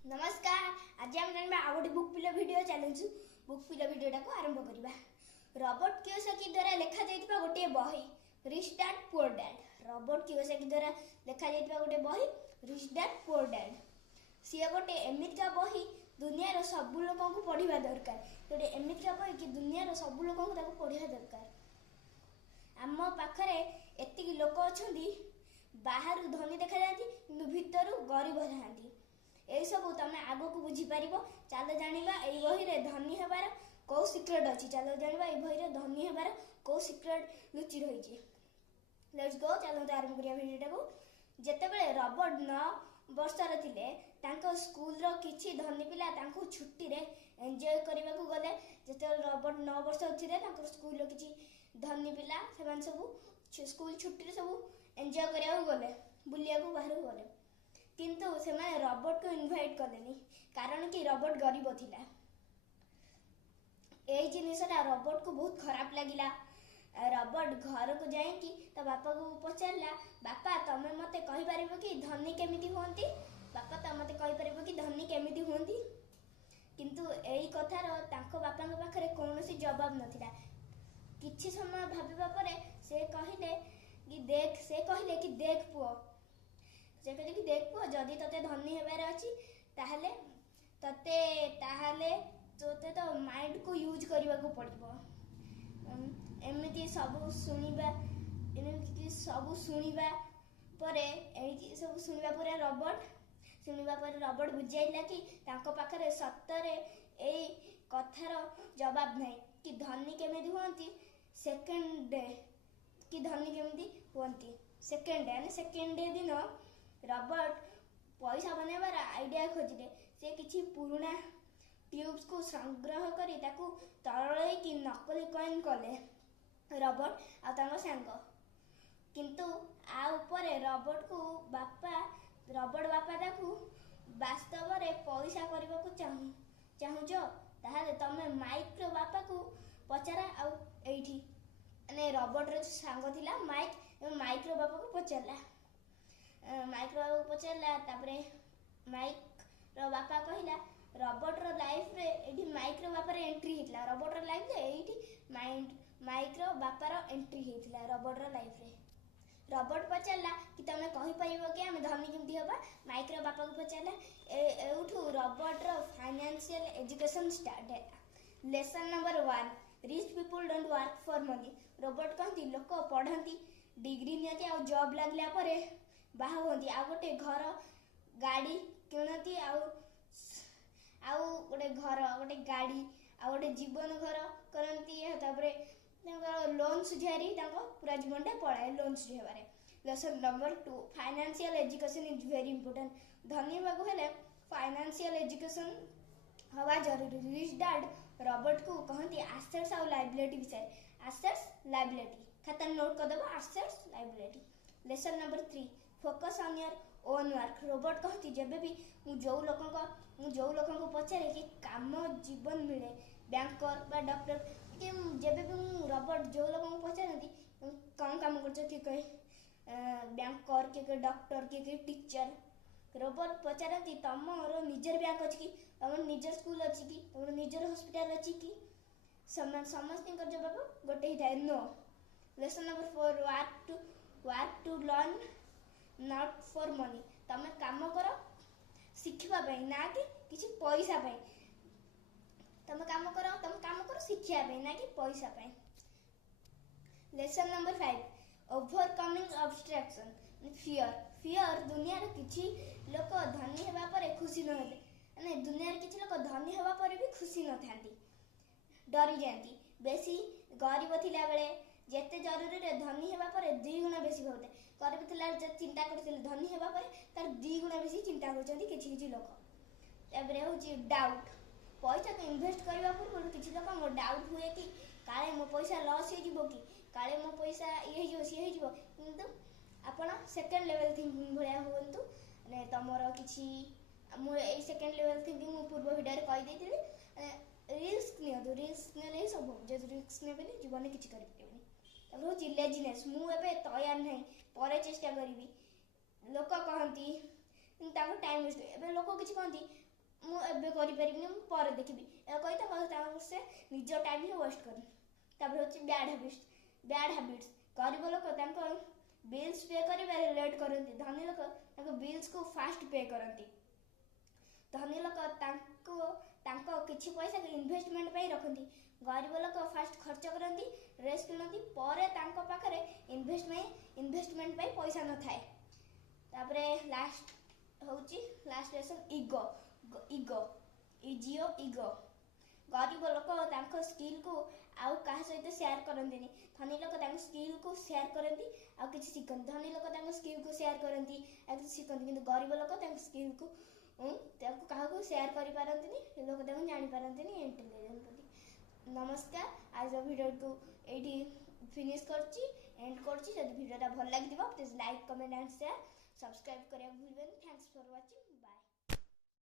नमस्कार। आज आम जाना आ गोटे book pillow video challenge book pillow वीडियोटा को आरंभ करवा। रॉबर्ट कियोसाकी द्वारा लिखा जाइतिबा गोटे बही rich dad poor dad. Robert Kiyosaki द्वारा लिखा जाइतिबा गोटे बही रिच डैड पुअर डैड। सी गोटे एमितिका बही दुनिया सबु लोक को पढ़ा दरकार। गोटे एमितिका बही कि दुनिया सबु लोक को पढ़ा दरकार। आम पाखरे एतिक लोक अच्छा बाहर धनी देखा जाती कि भितर गरीब था। यही सब तुम आग को बुझीपर। चल जाना यही बही रे धनी हबार कौ सिक्रेट अच्छी। चल जाना यही बही रे धनी हबार कौ सिक्रेट लुचि रही। लेट्स गो चलते आरंभ करिया वीडियोटा को। जेतेबेले रॉबर्ट 9 वर्षर थिले तांको स्कूल रो किछि धनी पिला तांको छुट्टी रे एन्जॉय करबा को गले। जेतेबेले रॉबर्ट 9 वर्षर थिले तांको स्कूल रो किछि धनी पिला सेमान सब स्कूल छुट्टी रे सब एन्जॉय करिया को गले, बुलिया को बाहर गले। किंतु से रॉबर्ट को इनवाइट कलेनी कारण कि रॉबर्ट गरीब थिला। यही जिनसा रॉबर्ट को बहुत खराब लगिला। रॉबर्ट घर को जाइकी तो बापा को पचारा, बापा तमें मत कहीपर कि धनी केमिति हुंती। बापा तो मत कहीपर कि धनी केमिति हुंती। किंतु यही कथार तांको बापा पाखरे कौनसी जवाब नथिला। किछि समय भाबिबा परे से कहले कि देख पुओ, से कहले कि देख पुओ, जदि तते धनी हेबार अछि तते तो माइंड को यूज करबा को पड़िबो। एमिति सब सुनिबा परे रॉबर्ट बुझाइला कि तांको पाखरे सत्तरे एई कथार जवाब नहीं कि धनी केमिति हुंती। सेकेंड डे दिन रॉबर्ट पैसा बनवार आइडिया खोजिले। से किछि पुराना ट्यूब्स को संग्रह करी ताकू तरले कि नकली कॉइन कले रॉबर्ट आ तांको सांग। किंतु आ ऊपर रॉबर्ट बापा ताकू वास्तव रे पैसा करबा को चाहूज ताहले तमे माइक रो बापा को पचारा। आ एठी माने रॉबर्ट रो सांग थिला माइक रो बापा को पचारला। तापरे माइक रो बापा कहिला रॉबर्ट रो लाइफ रे एठी माइक रो बापा रे एंट्री हितला। रॉबर्ट रो लाइफ रे एठी माइक रो बापा रो एंट्री हितला रॉबर्ट रो लाइफ रे। रॉबर्ट पचारला कि तमे कहि परिबो कि हम धनी केमती होबा। माइक रो बापा को पचारला। एउठू रॉबर्ट रो फाइनेंशियल एजुकेशन स्टार्ट है। Lesson number 1 rich people don't work for money. Robert कहती लोक पढ़ती डिग्री नियती आ जॉब लागला परे बाहा होती आ गोटे घर गाड़ी किणती आ गोटे घर गोटे गाड़ी आ गोटे जीवन घर करती। तापरे लोन सुझारी पूरा जीवनटा पड़ाए लोन सुझावे। Lesson number 2 financial education is very important. धनी होगा हेले फाइनेंशियल एजुकेशन हवा जरूरी। रिच डैड रॉबर्ट को कहती एसेट्स और लायबिलिटी विषय। एसेट्स लायबिलिटी खाता नोट कर दबो assets liabilities. Lesson number 3 focus on your own work. Robert कहती जेबे भी मु जो लोगों को पचारे कि काम जीवन मिले बैंकर बा डॉक्टर कि जेबे भी मु रॉबर्ट जो लोगों को पचारती कौन काम करछ कि कहे बैंकर कि डॉक्टर कि टीचर। रॉबर्ट पचारती तमरो निजर बैंक अछि कि तमर निजर स्कूल अछि कि तमर निजर हॉस्पिटल अछि कि समस्त जवाब गोटे ही थाए नो। Lesson number 4 work to learn not for money. तमे काम करो शिखिबा पई ना कि किछि पैसा पई। तमे काम करो शिखिया पई ना कि पैसा पई। Lesson number 5 overcoming obstruction fear. दुनिया रे किछि लोक धनी हेबा परे खुशी न हेले माने दुनिया रे किछि लोक धनी हेबा परे भी खुशी न थांती, डरी जाती। बेसी गरीब थिला बेले जेते जरूरी रे धनी हेबा परे 2 गुना बेसी होते। गरीब थिला जे चिंता करथिले धनी हेबा परे तार 2 गुना बेसी चिंता करछंती किछि लोक। एबरे होची डाउट। पैसा को इन्वेस्ट करबा पूर्व किछि लोक मो डाउट हुए कि काले मो पैसा लॉस हे जिवो कि काले मो पैसा ये जिवो सी हे जिवो। किंतु आपण सेकंड लेवल थिंकिंग भलिया होंतु ने तमरो किछि मो ए सेकंड लेवल थिंकिंग मो पूर्व वीडियो रे कहि देथिले। रिस्क ने सब जे रिस्क ने बेले जीवन में किछि करि परिबनी। तब होची लेजीनेस मु एबे तैयार नहीं परे चेष्टा करिवि। लोक कहती टाइम वेस्ट। एबे लोक किछि कहती ମୁଁ ଏବେ କରିପାରିବିନି, ମୁଁ ପରେ ଦେଖିବି, ଏହା କହି ସେ ନିଜ ଟାଇମ୍ ହିଁ ୱେଷ୍ଟ କରେ। ତାପରେ ହେଉଛି ବ୍ୟାଡ୍ ହାବିଟ୍ସ। ଗରିବ ଲୋକ ତାଙ୍କ ବିଲ୍ସ ପେ କରିବାରେ ଲେଟ୍ କରନ୍ତି, ଧନୀ ଲୋକ ତାଙ୍କ ବିଲ୍ସକୁ ଫାଷ୍ଟ ପେ କରନ୍ତି। ଧନୀ ଲୋକ ତାଙ୍କ କିଛି ପଇସାକୁ ଇନଭେଷ୍ଟମେଣ୍ଟ ପାଇଁ ରଖନ୍ତି। ଗରିବ ଲୋକ ଫାଷ୍ଟ ଖର୍ଚ୍ଚ କରନ୍ତି, ଡ୍ରେସ୍ କିଣନ୍ତି, ପରେ ତାଙ୍କ ପାଖରେ ଇନଭେଷ୍ଟମେଣ୍ଟ ପାଇଁ ପଇସା ନଥାଏ। ତାପରେ ଲାଷ୍ଟ ଲେସନ୍ ଇଗୋ। ଗରିବ ଲୋକ ତାଙ୍କ ସ୍କିଲ୍କୁ ଆଉ କାହା ସହିତ ସେୟାର କରନ୍ତିନି। ଧନୀ ଲୋକ ତାଙ୍କ ସ୍କିଲ୍କୁ ସେୟାର କରନ୍ତି, ଆଉ କିଛି ଶିଖନ୍ତି। ଧନୀ ଲୋକ ତାଙ୍କ ସ୍କିଲ୍କୁ ସେୟାର କରନ୍ତି, ଆଉ କିଛି ଶିଖନ୍ତି, କିନ୍ତୁ ଗରିବ ଲୋକ ତାଙ୍କ ସ୍କିଲ୍କୁ କାହାକୁ ସେୟାର କରିପାରନ୍ତିନି, ଲୋକ ତାଙ୍କୁ ଜାଣିପାରନ୍ତିନି ଇଣ୍ଟେଲିଜେଣ୍ଟ ବୋଲି। ନମସ୍କାର, ଆଜିର ଭିଡ଼ିଓକୁ ଏଇଠି ଫିନିଶ୍ କରୁଛି, ଏଣ୍ଡ କରୁଛି। ଯଦି ଭିଡ଼ିଓଟା ଭଲ ଲାଗିଥିବ please like, comment and share, subscribe କରିବାକୁ ଭୁଲିବେନି। Thanks for watching.